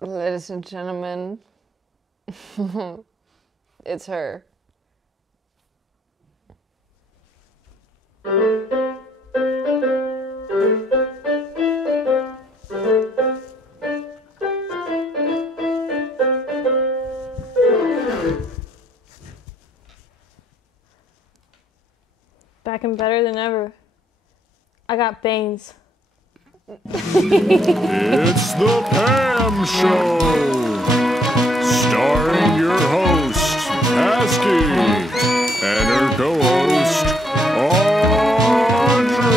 Ladies and gentlemen, it's her. Back and better than ever. I got bangs. It's the Pam Show, starring your host, Paski, and her co-host, Audrey.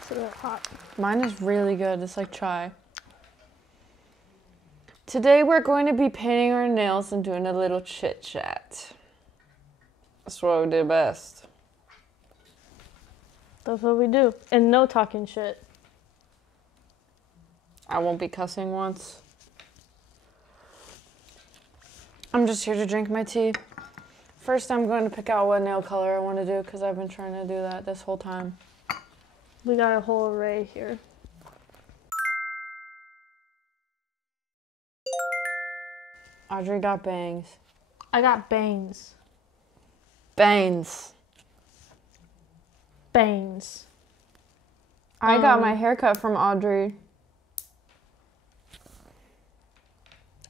It's a bit hot. Mine is really good. It's like chai. Today we're going to be painting our nails and doing a little chit chat. That's what we do best. That's what we do. And no talking shit. I won't be cussing once. I'm just here to drink my tea. First, I'm going to pick out what nail color I want to do because I've been trying to do that this whole time. We got a whole array here. Audrey got bangs. I got bangs. Bangs. Bangs. I got my haircut from Audrey.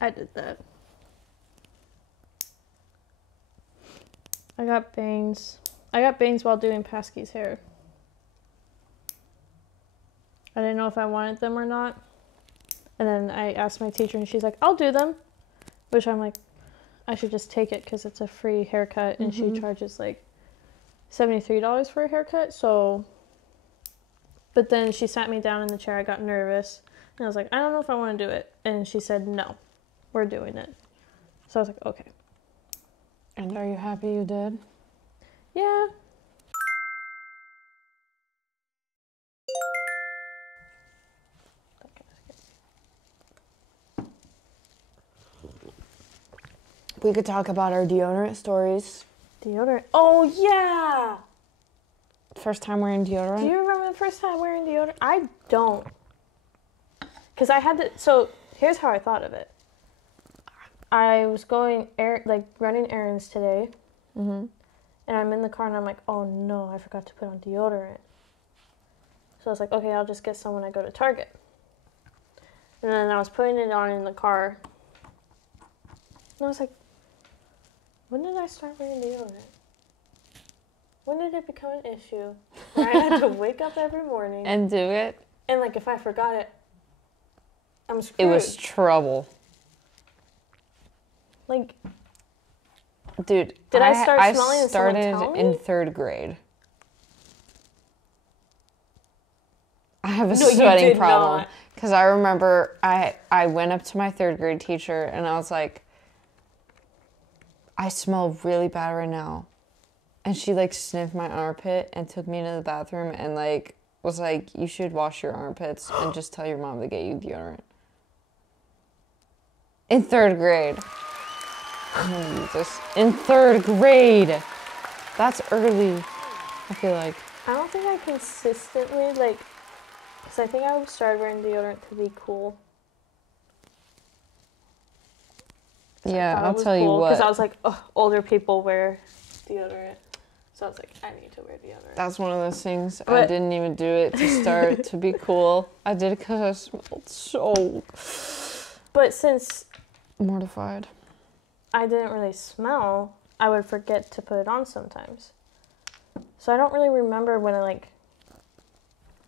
I did that. I got bangs. I got bangs while doing Paski's hair. I didn't know if I wanted them or not. And then I asked my teacher and she's like, I'll do them. Which I'm like, I should just take it because it's a free haircut and she charges like $73 for a haircut. So, but then she sat me down in the chair. I got nervous and I was like, I don't know if I want to do it. And she said, no, we're doing it. So I was like, okay. And are you happy you did? Yeah. We could talk about our deodorant stories. Deodorant. Oh, yeah. First time wearing deodorant? Do you remember the first time wearing deodorant? I don't. Because I had to, so here's how I thought of it. I was going, running errands today. And I'm in the car and I'm like, oh no, I forgot to put on deodorant. So I was like, okay, I'll just get some when I go to Target. And then I was putting it on in the car. And I was like, when did I start wearing deodorant? When did it become an issue? Where I had to wake up every morning. And do it? And like, if I forgot it, I'm screwed. It was trouble. Like, dude, did I start smelling and someone started tell me? in 3rd grade. I have a sweating problem. Because I remember I went up to my 3rd grade teacher and I was like, I smell really bad right now. And she like sniffed my armpit and took me into the bathroom and like was like, you should wash your armpits and just tell your mom to get you deodorant. In 3rd grade. Jesus. In 3rd grade. That's early, I feel like. I don't think I consistently, like, because I think I started wearing deodorant to be cool. Yeah, I'll tell you what. Because I was like, oh, older people wear deodorant. So I was like, I need to wear deodorant. That's one of those things. I didn't even do it to start to be cool. I did it because I smelled so... But since... mortified. I didn't really smell, I would forget to put it on sometimes. So I don't really remember when I, like...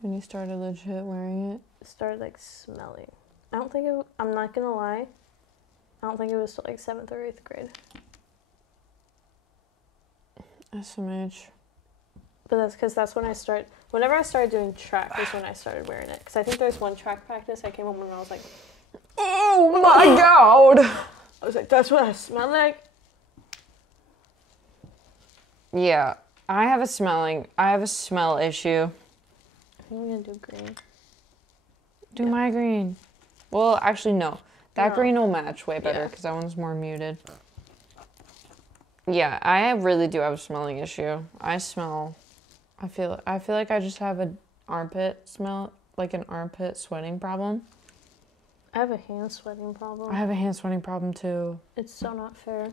When you started legit wearing it? Started, like, smelling. I don't think it... I'm not gonna lie. I don't think it was till, like, 7th or 8th grade. SMH. But that's because that's when I started... Whenever I started doing track is when I started wearing it. Because I think there's one track practice I came home and I was like... Oh my god! I was like, that's what I smell like? Yeah. I have a smell issue. I think I'm gonna do green. Do my green. Well, actually, no. That No. green will match way better Yeah. because that one's more muted. Yeah, I really do have a smelling issue. I feel like I just have an armpit smell, like an armpit sweating problem. I have a hand sweating problem. I have a hand sweating problem too. It's so not fair.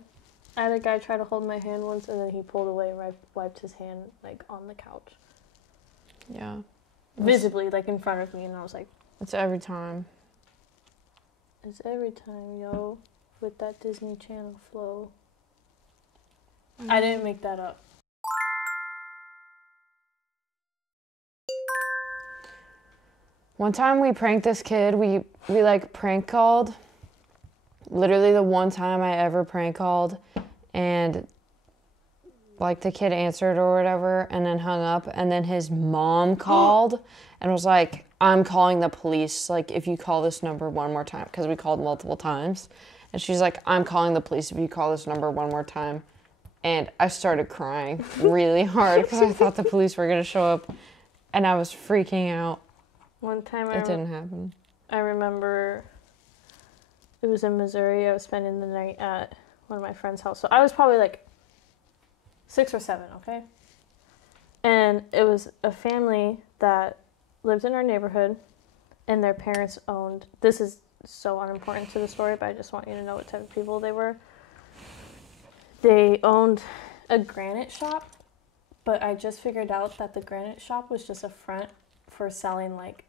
I had a guy try to hold my hand once, and then he pulled away and wiped his hand, like, on the couch. Yeah. Visibly, like, in front of me, and I was like, It's every time. it's every time, yo, with that Disney Channel flow. I didn't make that up. One time we pranked this kid. We like prank called. Literally the one time I ever prank called, and like the kid answered or whatever and then hung up, and then his mom called and was like, I'm calling the police, like, if you call this number one more time, because we called multiple times. And she's like, I'm calling the police if you call this number one more time. And I started crying really hard because I thought the police were going to show up, and I was freaking out. One time It didn't happen. I remember it was in Missouri. I was spending the night at one of my friend's house. So I was probably like 6 or 7, okay? And it was a family that lived in our neighborhood, and their parents owned, this is so unimportant to the story, but I just want you to know what type of people they were. They owned a granite shop, but I just figured out that the granite shop was just a front for selling, like,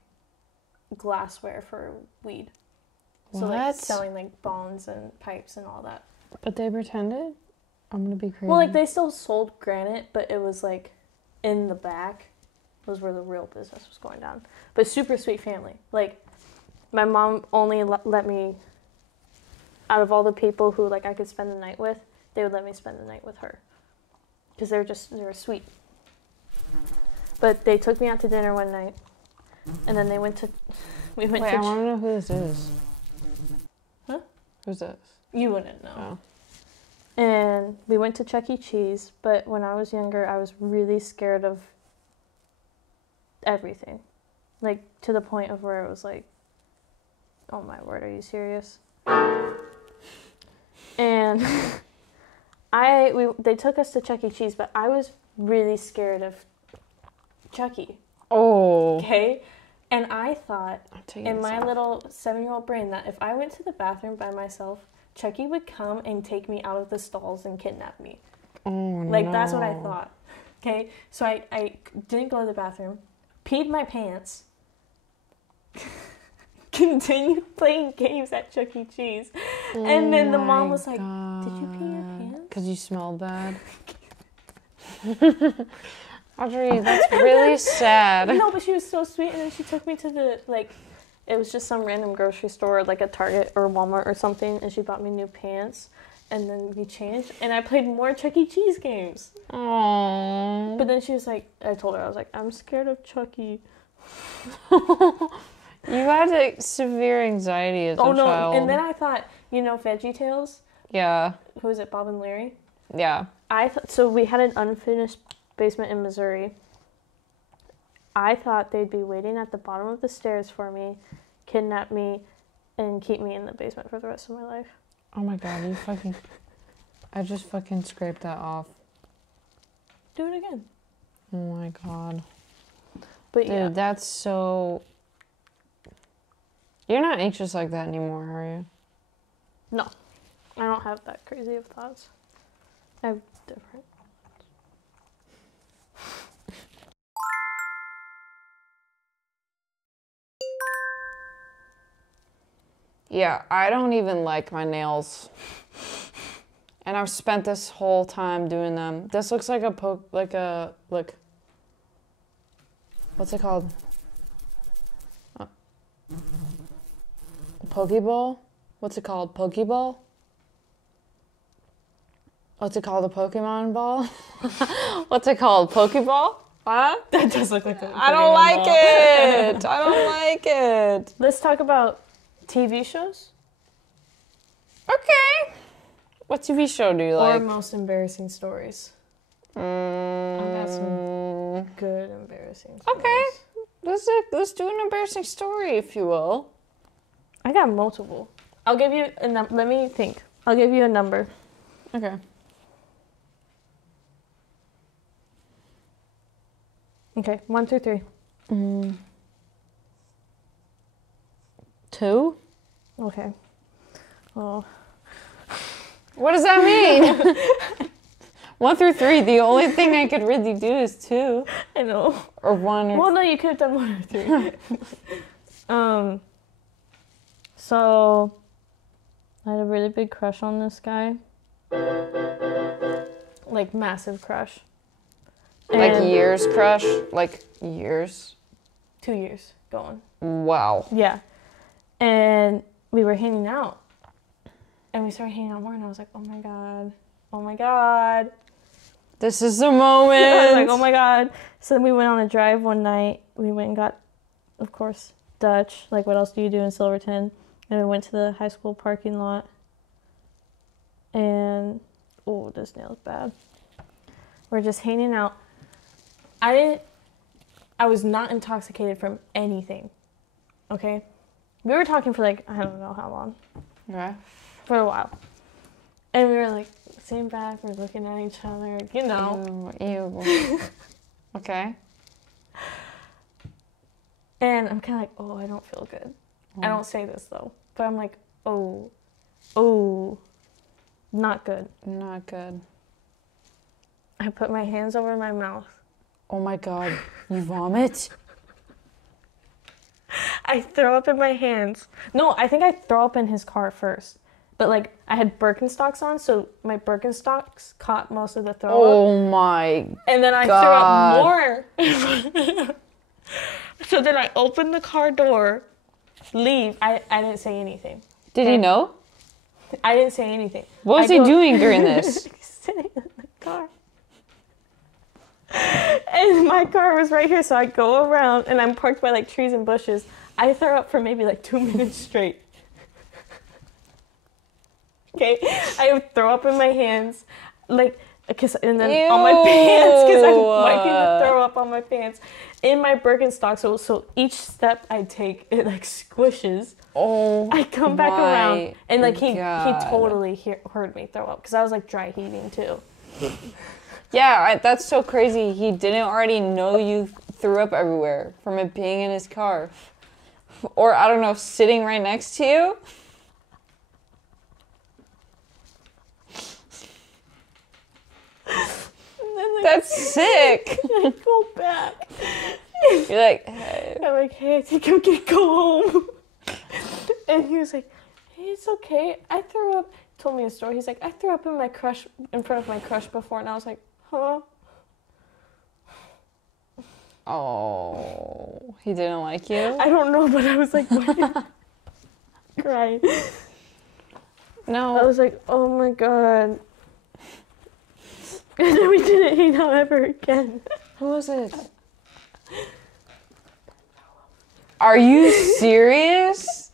glassware for weed. So, like, What? selling, like, bongs and pipes and all that. But they pretended? I'm going to be crazy. Well, like, they still sold granite, but it was, like, in the back was where the real business was going down. But super sweet family. Like, my mom only let me, out of all the people who, like, I could spend the night with, they would let me spend the night with her. Because they were sweet. But they took me out to dinner one night, and then we went to... Wait, I want to know who this is. Huh? Who's this? You wouldn't know. Oh. And we went to Chuck E. Cheese, but when I was younger, I was really scared of everything. Like, to the point of where it was like, oh my word, are you serious? And they took us to Chuck E. Cheese, but I was really scared of Chucky. Oh. Okay? And I thought, in my little... little 7-year-old brain, that if I went to the bathroom by myself, Chucky would come and take me out of the stalls and kidnap me. Oh, Like, no. that's what I thought. Okay? So I didn't go to the bathroom, peed my pants, continued playing games at Chuck E. Cheese. And then the mom was like, did you pee your pants? Because you smelled bad. Audrey, that's really sad. No, but she was so sweet, and then she took me to the, like, it was just some random grocery store, like a Target or Walmart or something, and she bought me new pants, and then we changed, and I played more Chuck E. Cheese games. Aww. But then she was like, I told her, I was like, I'm scared of Chucky. You had like, severe anxiety as a child. And then I thought, you know, VeggieTales? Yeah. Who is it, Bob and Larry? Yeah. So we had an unfinished basement in Missouri. I thought they'd be waiting at the bottom of the stairs for me, kidnap me, and keep me in the basement for the rest of my life. Oh my god, I just fucking scraped that off. Do it again. Oh my god. But Dude, yeah. that's so... You're not anxious like that anymore, are you? No. I don't have that crazy of thoughts. I have different. Yeah, I don't even like my nails. And I've spent this whole time doing them. This looks like look. What's it called? A Pokeball? What's it called? Pokeball? What's it called? A Pokemon ball? What's it called? Pokeball? What? That does look like a I don't like it. I don't like it. Let's talk about TV shows. Okay. What TV show do you Or like? most embarrassing stories. I got some good embarrassing stories. Okay. Let's do an embarrassing story, if you will. I got multiple. I'll give you a number. Let me think. I'll give you a number. Okay. Okay, 1 through 3. 2? Okay. Oh. What does that mean? 1 through 3. The only thing I could really do is 2. I know. Or 1 or... Well, no, you could have done 1 or 3. So, I had a really big crush on this guy. Like, massive crush. Like And years crush? Like years? 2 years going. Wow. Yeah. And we were hanging out. And we started hanging out more, and I was like, oh my God. Oh my God. This is the moment. I was like, oh my God. So then we went on a drive one night. We went and got, of course, Dutch. Like, what else do you do in Silverton? And we went to the high school parking lot. And, oh, this nail's bad. We're just hanging out. I was not intoxicated from anything. Okay? We were talking for like, I don't know how long. Okay. For a while. And we were like, sitting back, we're looking at each other, you know. Ew. Okay. And I'm kind of like, oh, I don't feel good. I don't say this though. But I'm like, oh, not good. Not good. I put my hands over my mouth. Oh my God. You vomit? I throw up in my hands. No, I think I throw up in his car first. But like, I had Birkenstocks on, so my Birkenstocks caught most of the throw up. Oh my And then I God. threw up more. So then I opened the car door, leave. I didn't say anything. Did he know? I didn't say anything. What was he doing during this? Sitting in the car. And my car was right here, so I go around, and I'm parked by like trees and bushes. I throw up for maybe like 2 minutes straight. Okay, I throw up in my hands, like, and then Ew. on my pants, because I'm wiping the throw up on my pants. In my Birkenstocks, so each step I take, it like squishes. Oh, I come back around, and like he God. totally heard me throw up, because I was like dry heaving too. Yeah, that's so crazy. He didn't already know you threw up everywhere from it being in his car. Or, I don't know, sitting right next to you. Then, like, That's sick. I go back. You're like, hey. I'm like, hey, I think I'm gonna go home. And he was like, hey, it's okay. I threw up. Told me a story. He's like, I threw up in front of my crush before, and I was like, huh? Oh, he didn't like you? I don't know, but I was like, what? Crying. No. I was like, oh my God. And then we didn't hang out ever again. Who was it? Are you serious?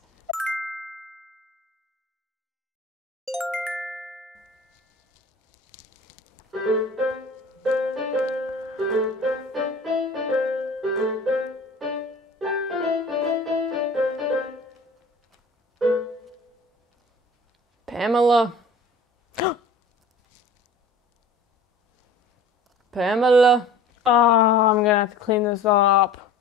Pamela. Pamela. Oh, I'm gonna have to clean this up.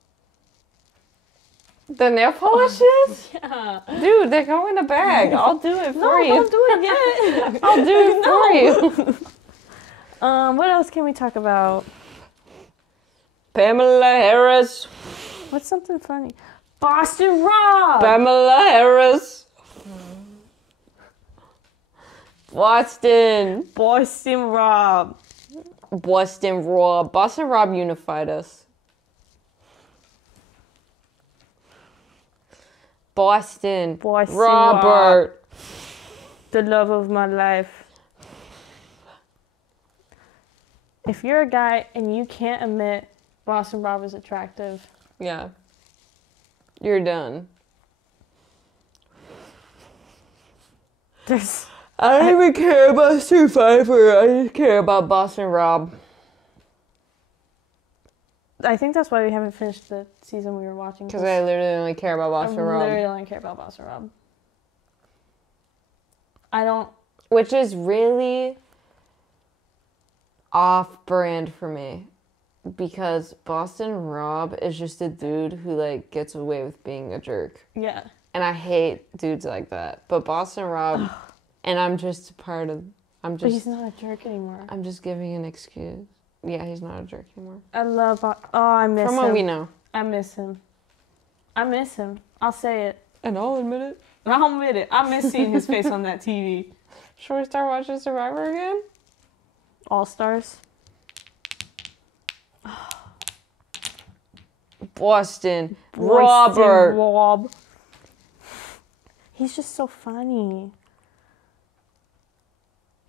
The nail polishes? Yeah. Dude, they go in a bag. I'll do it for you. Don't do it yet. I'll do it for you. What else can we talk about? Pamela Harris. What's something funny? Boston Rob. Pamela Harris. Boston Rob. Boston Rob. Boston Rob unified us. Boston Robert. The love of my life. If you're a guy and you can't admit Boston Rob is attractive, Yeah. You're done. I don't even care about Survivor. I just care about Boston Rob. I think that's why we haven't finished the season we were watching. Because I literally only care about Boston Rob. literally only care about Boston Rob. I don't. Which is really off-brand for me. Because Boston Rob is just a dude who, like, gets away with being a jerk. Yeah. And I hate dudes like that. But Boston Rob, and I'm just part of... But he's not a jerk anymore. I'm just giving an excuse. Yeah, he's not a jerk anymore. I love... Oh, I miss him. From what we know. I miss him. I miss him. I'll say it. And I'll admit it. I'll admit it. I miss seeing his face on that TV. Should we start watching Survivor again? All-Stars. Boston Robert. Rob. He's just so funny.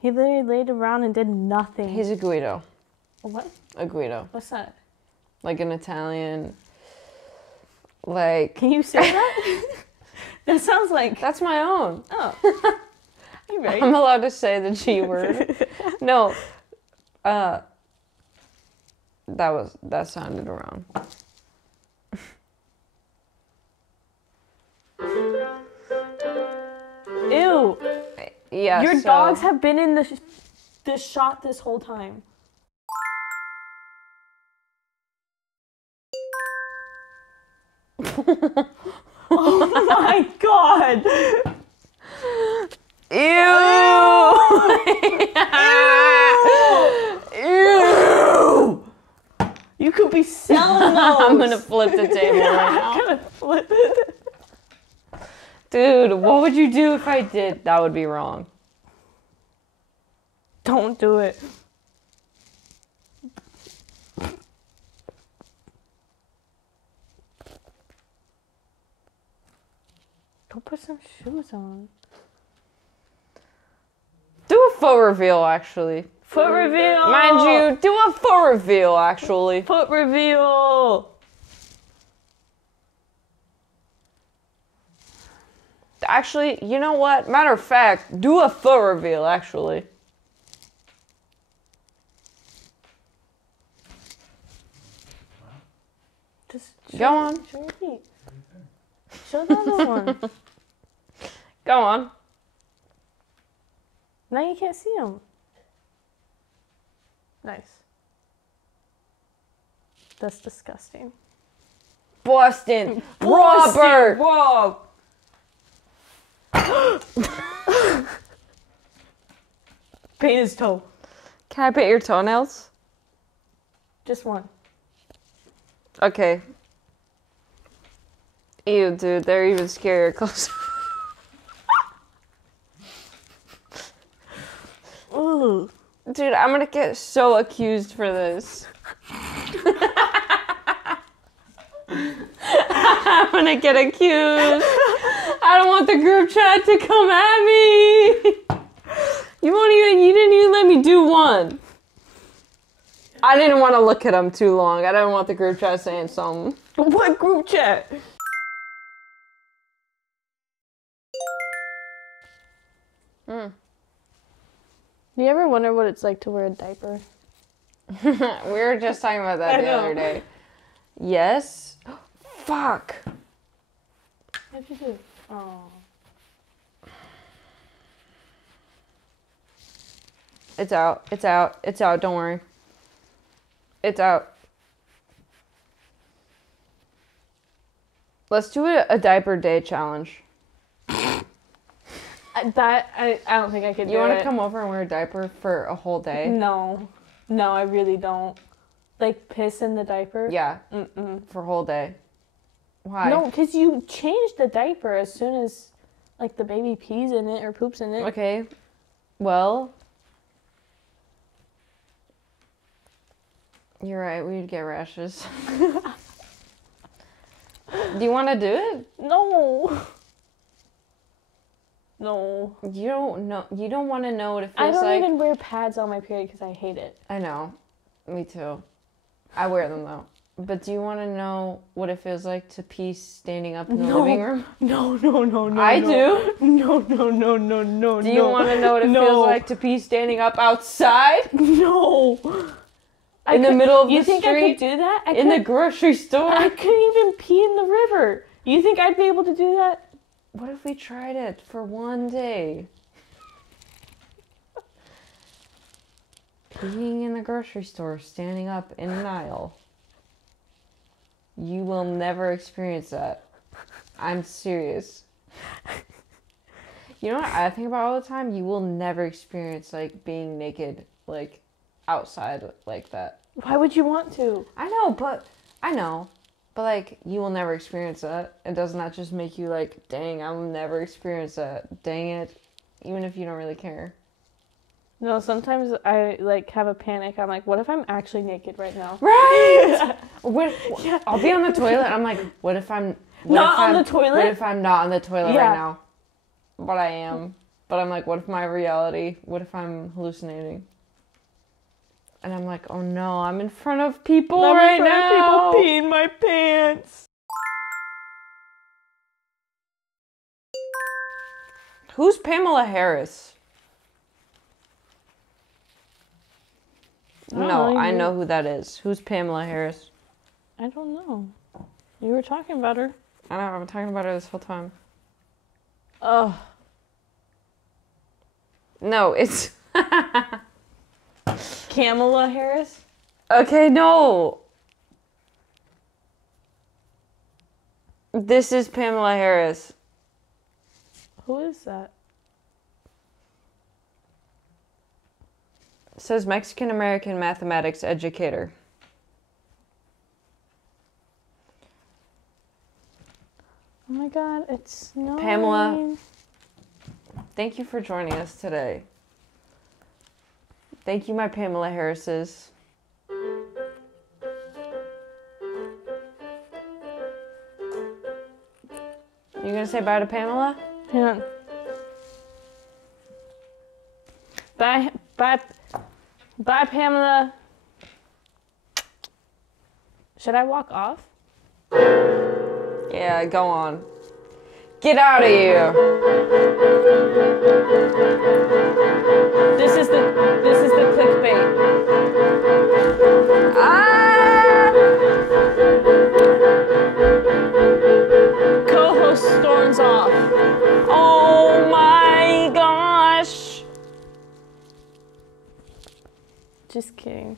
He literally laid around and did nothing. He's a Guido. What? A Guido. What's that? Like an Italian. Like. Can you say that? That sounds like. That's my own. Oh. You're right. I'm allowed to say the G word. No. That sounded wrong. Ew. Yeah. Your dogs have been in the shot this whole time. Oh my god. Ew. Ew. You could be selling those. I'm gonna flip the table right now. I'm gonna flip it. Dude, what would you do if I did? That would be wrong. Don't do it. Go put some shoes on. Do a foot reveal, actually. Foot reveal! Mind you, do a foot reveal, actually. Foot reveal! Actually, you know what? Matter of fact, do a foot reveal, actually. Just Go on. Show your feet. Show the other one. Go on. Now you can't see them. Nice. That's disgusting. Boston Robert! Rob! Paint his toe. Can I paint your toenails? Just one. Okay. Ew, dude, they're even scarier closer. Ooh. Dude, I'm gonna get so accused for this. I'm gonna get accused. I don't want the group chat to come at me. You didn't even let me do one. I didn't want to look at them too long. I didn't want the group chat saying something. What group chat? Do you ever wonder what it's like to wear a diaper? We were just talking about that the other day. Yes. Fuck. What'd you do? Oh. It's out. It's out. It's out. Don't worry. It's out. Let's do a diaper day challenge. I don't think I could do it. You want to come over and wear a diaper for a whole day? No. No, I really don't. Like, piss in the diaper? Yeah. Mm-mm. For a whole day. Why? No, because you change the diaper as soon as, like, the baby pees in it or poops in it. Okay. Well. You're right. We'd get rashes. Do you want to do it? No. No. You don't know. You don't want to know what it I feels don't like. even wear pads on my period because I hate it. I know. Me too. I wear them though. But do you want to know what it feels like to pee standing up in the living room? No. I do. No. Do you want to know what it feels like to pee standing up outside? No. In the middle of the street? You think I could do that? In the grocery store? I couldn't even pee in the river. You think I'd be able to do that? What if we tried it for one day? Being in the grocery store, standing up in an aisle. You will never experience that. I'm serious. You know what I think about all the time? You will never experience, like, being naked, like, outside like that. Why would you want to? I know, but, like, you will never experience that. And doesn't that just make you, like, dang, I will never experience that. Dang it. Even if you don't really care. No, sometimes I, like, have a panic. I'm like, what if I'm actually naked right now? Right! I'll be on the toilet, and I'm like, what if I'm... Not on the toilet? What if I'm not on the toilet right now? But I am. But I'm like, what if my reality? What if I'm hallucinating? And I'm like, oh no, I'm in front of people right now. People peeing my pants. Who's Pamela Harris? No, I know who that is. Who's Pamela Harris? I don't know. You were talking about her. I know, I've been talking about her this whole time. Oh. No, it's... Kamala Harris? Okay, no. This is Pamela Harris. Who is that? It says Mexican-American mathematics educator. Oh my god, it's snowing. Pamela, thank you for joining us today. Thank you, my Pamela Harrises. You gonna say bye to Pamela? Hang on. Bye, Pamela. Should I walk off? Yeah, go on. Get out of here. This is the clickbait. Ah! Co-host storms off. Oh my gosh. Just kidding.